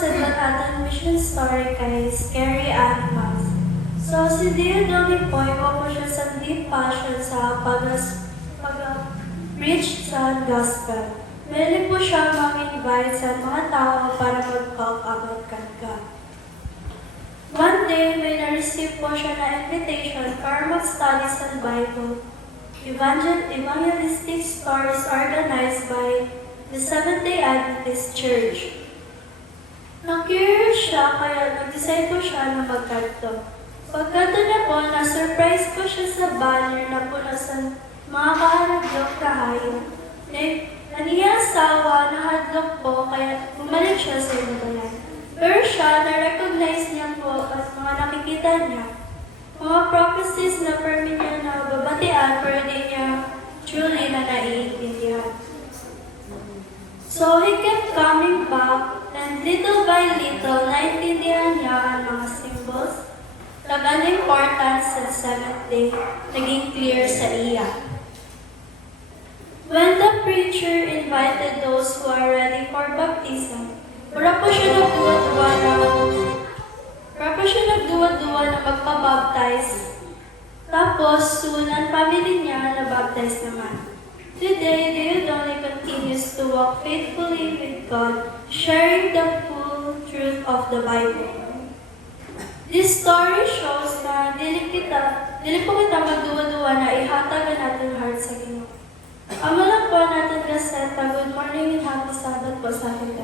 masidlan aton mission story kay Scary Animals. So, si Theodore po, iwa po siya sa deep passion sa pag-preach sa gospel. Mahilig po siya mag-invite sa mga tao para mag-talk about God. One day, may na-receive po siya na invitation para mag-study sa Bible. Evangelistic stories organized by the Seventh-day Adventist Church. Na-curious siya kaya nag-decide po siya na magkanto. Pagkanto na po, na-surprise po siya sa banner na puno sa mga kahadlok na hayop. Naniya asawa na hadlok po kaya bumalik siya sa inulan. Pero siya na-recognize niya po at mga nakikita niya. Mga prophecies na permit niya na babatian pero di niya truly na naiintindihan. So he kept coming back and little by little naintindihan niya ang mga symbols. Lagang importance sa seventh day, naging clear sa iya. When the preacher invited those who are ready for baptism, wala po siya nagduwa-duwa na magpabaptize. Tapos, soon, ang family niya na-baptize naman. Today, Theodore continues to walk faithfully with God, sharing the full truth of the Bible. This story shows na dili po kita magduwa-duwa na ihatagan natin heart sa Ginoo. Ama lang po natin kaseta. Good morning and happy Sabbath po sa akin.